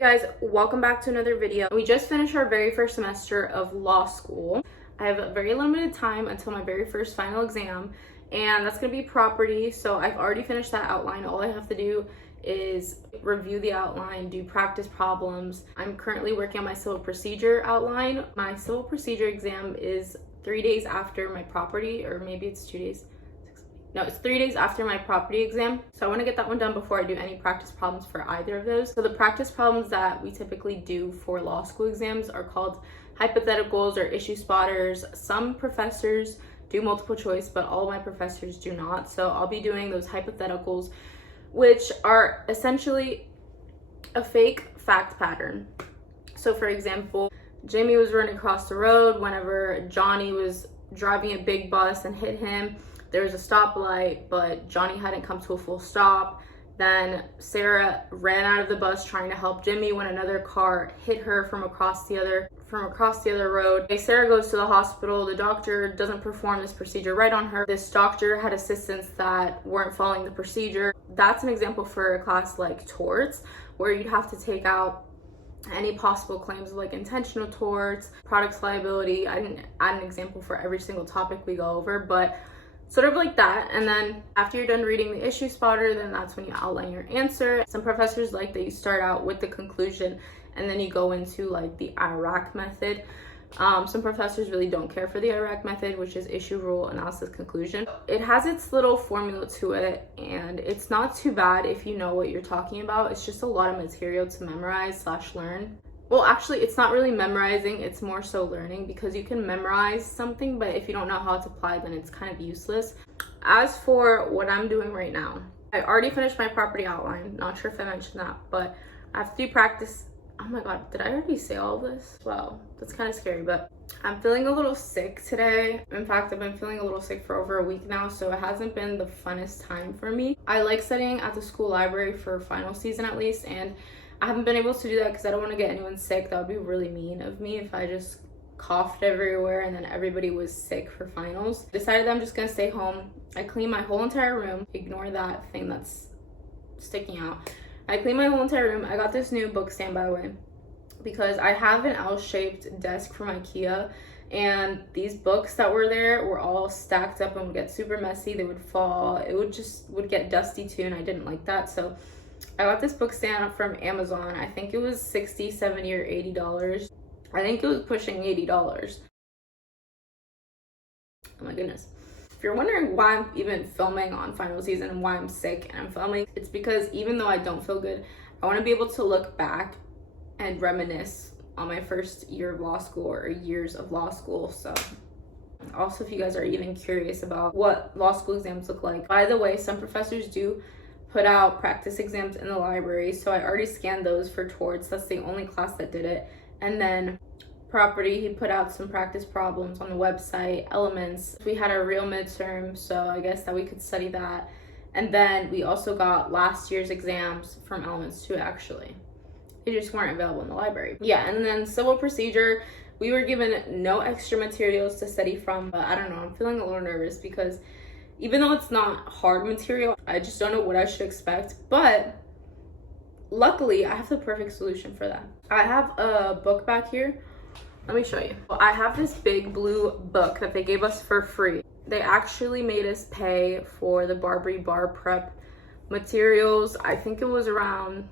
Guys, welcome back to another video. We just finished our very first semester of law school. I have a very limited time until my very first final exam, and that's going to be property. So I've already finished that outline. All I have to do is review the outline, do practice problems. I'm currently working on my civil procedure outline. My civil procedure exam is 3 days after my property, or maybe it's 2 days. No, it's 3 days after my property exam. So I want to get that one done before I do any practice problems for either of those. So the practice problems that we typically do for law school exams are called hypotheticals or issue spotters. Some professors do multiple choice, but all of my professors do not. So I'll be doing those hypotheticals, which are essentially a fake fact pattern. So for example, Jimmy was running across the road whenever Johnny was driving a big bus and hit him. There was a stoplight, but Johnny hadn't come to a full stop. Then Sarah ran out of the bus trying to help Jimmy when another car hit her from across the other road. Okay, Sarah goes to the hospital. The doctor doesn't perform this procedure right on her. This doctor had assistants that weren't following the procedure. That's an example for a class like torts, where you'd have to take out any possible claims of like intentional torts, products liability. I didn't add an example for every single topic we go over, but sort of like that. And then after you're done reading the issue spotter, then that's when you outline your answer. Some professors like that you start out with the conclusion and then you go into like the IRAC method. Some professors really don't care for the IRAC method, which is issue, rule, analysis, conclusion. It has its little formula to it, and it's not too bad if you know what you're talking about. It's just a lot of material to memorize / learn. Well, actually, it's not really memorizing, it's more so learning, because you can memorize something, but if you don't know how to apply, then it's kind of useless. As for what I'm doing right now, I already finished my property outline. Not sure if I mentioned that, but I have to do practice. Oh my God, did I already say all of this? Wow, that's kind of scary, but I'm feeling a little sick today. In fact, I've been feeling a little sick for over a week now, so it hasn't been the funnest time for me. I like studying at the school library for final season at least, and I haven't been able to do that because I don't want to get anyone sick. That would be really mean of me if I just coughed everywhere and then everybody was sick for finals. Decided that I'm just gonna stay home. I cleaned my whole entire room. Ignore that thing that's sticking out. I cleaned my whole entire room. I got this new book stand, by the way, because I have an L-shaped desk from IKEA, and these books that were there were all stacked up and would get super messy. They would fall. It would get dusty too, and I didn't like that. So I got this book stand from Amazon. I think it was $60, $70, or $80. I think it was pushing $80. Oh my goodness. If you're wondering why I'm even filming on final season and why I'm sick and I'm filming, it's because even though I don't feel good, I want to be able to look back and reminisce on my first year of law school or years of law school. So also, if you guys are even curious about what law school exams look like, by the way, some professors do put out practice exams in the library, so I already scanned those for torts. That's the only class that did it. And then property, he put out some practice problems on the website. Elements, we had a real midterm, so I guess that we could study that. And then we also got last year's exams from Elements too, actually. They just weren't available in the library. Yeah, and then civil procedure, we were given no extra materials to study from, but I don't know, I'm feeling a little nervous because even though it's not hard material, I just don't know what I should expect. But luckily, I have the perfect solution for that. I have a book back here. Let me show you. I have this big blue book that they gave us for free. They actually made us pay for the Barbary bar prep materials. I think it was around,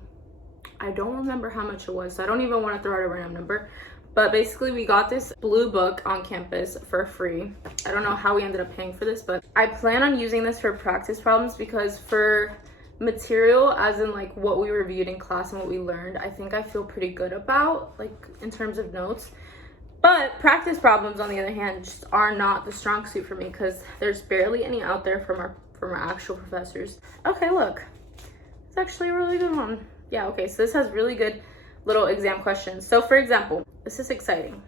I don't remember how much it was, so I don't even want to throw out a random number. But basically, we got this blue book on campus for free. I don't know how we ended up paying for this, but I plan on using this for practice problems, because for material, as in like what we reviewed in class and what we learned, I think I feel pretty good about, like in terms of notes. But practice problems, on the other hand, just are not the strong suit for me, because there's barely any out there from our actual professors. Okay, look, it's actually a really good one. Yeah, okay, so this has really good little exam questions. So for example, this is exciting.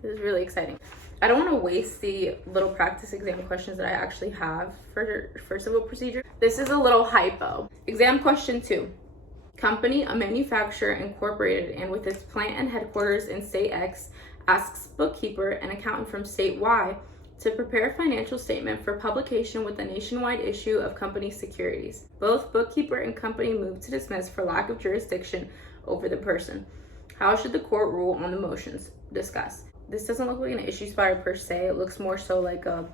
This is really exciting. I don't want to waste the little practice exam questions that I actually have for civil procedure. This is a little hypo. Exam question 2. Company, a manufacturer incorporated and with its plant and headquarters in state X, asks bookkeeper and accountant from state Y to prepare a financial statement for publication with the nationwide issue of company securities. Both bookkeeper and company moved to dismiss for lack of jurisdiction over the person. How should the court rule on the motions? Discuss. This doesn't look like an issue spotter per se. It looks more so like a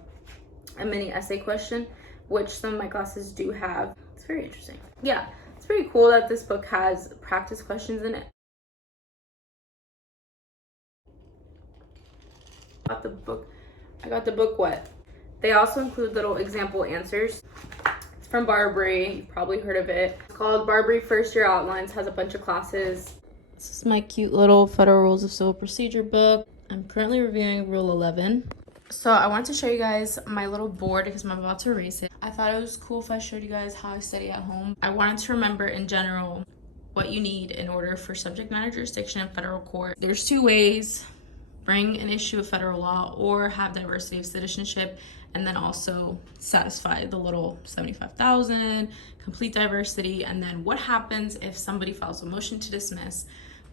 mini essay question, which some of my classes do have. It's very interesting. Yeah, it's pretty cool that this book has practice questions in it. I got the book wet. They also include little example answers. It's from Barbary. You've probably heard of it. It's called Barbary First Year Outlines. Has a bunch of classes. This is my cute little Federal Rules of Civil Procedure book. I'm currently reviewing Rule 11. So I wanted to show you guys my little board because I'm about to erase it. I thought it was cool if I showed you guys how I study at home. I wanted to remember in general what you need in order for subject matter jurisdiction in federal court. There's two ways: bring an issue of federal law or have diversity of citizenship, and then also satisfy the little 75,000, complete diversity. And then what happens if somebody files a motion to dismiss,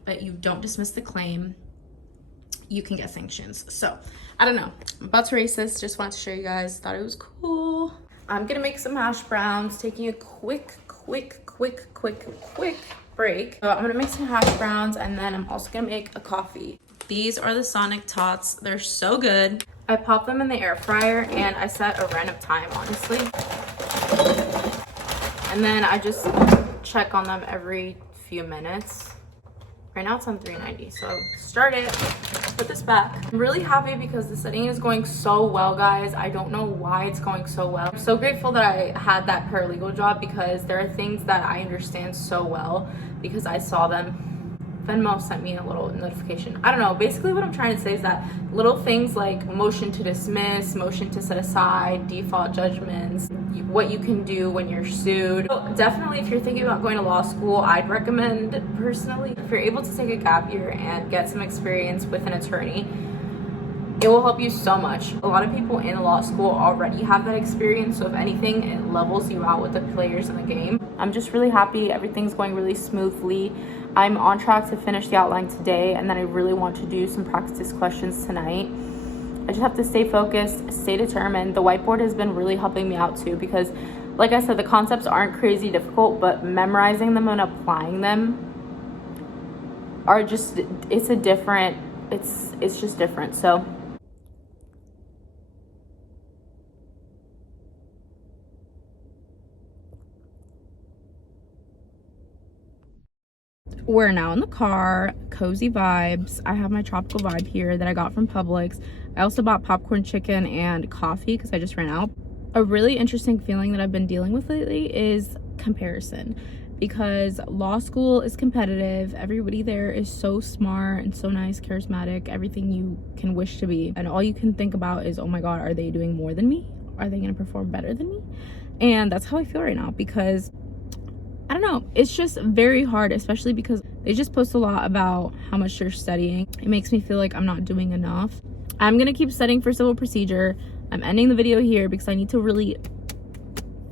but you don't dismiss the claim? You can get sanctions. So I don't know, I'm about to erase this. Just wanted to show you guys, thought it was cool. I'm gonna make some hash browns, taking a quick break. So I'm gonna make some hash browns, and then I'm also gonna make a coffee. These are the Sonic Tots. They're so good. I pop them in the air fryer and I set a random time, honestly. And then I just check on them every few minutes. Right now it's on 390, so start it, put this back. I'm really happy because the setting is going so well, guys. I don't know why it's going so well. I'm so grateful that I had that paralegal job because there are things that I understand so well because I saw them. Venmo sent me a little notification. I don't know, basically what I'm trying to say is that little things like motion to dismiss, motion to set aside, default judgments, what you can do when you're sued. So definitely if you're thinking about going to law school, I'd recommend personally, if you're able to take a gap year and get some experience with an attorney, it will help you so much. A lot of people in law school already have that experience, so if anything, it levels you out with the players in the game. I'm just really happy. Everything's going really smoothly. I'm on track to finish the outline today, and then I really want to do some practice questions tonight. I just have to stay focused, stay determined. The whiteboard has been really helping me out too because, like I said, the concepts aren't crazy difficult, but memorizing them and applying them are just, it's just different. So we're now in the car, cozy vibes. I have my tropical vibe here that I got from Publix. I also bought popcorn chicken and coffee because I just ran out. A really interesting feeling that I've been dealing with lately is comparison, because law school is competitive. Everybody there is so smart and so nice, charismatic, everything you can wish to be. And all you can think about is, oh my God, are they doing more than me? Are they gonna perform better than me? And that's how I feel right now because I don't know, it's just very hard, especially because they just post a lot about how much they're studying. It makes me feel like I'm not doing enough. I'm gonna keep studying for civil procedure. I'm ending the video here because I need to really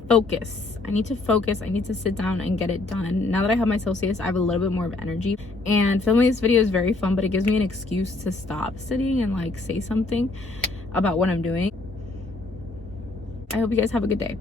focus. I need to sit down and get it done. Now that I have my Celsius, I have a little bit more of energy, and filming this video is very fun, but it gives me an excuse to stop sitting and like say something about what I'm doing. I hope you guys have a good day.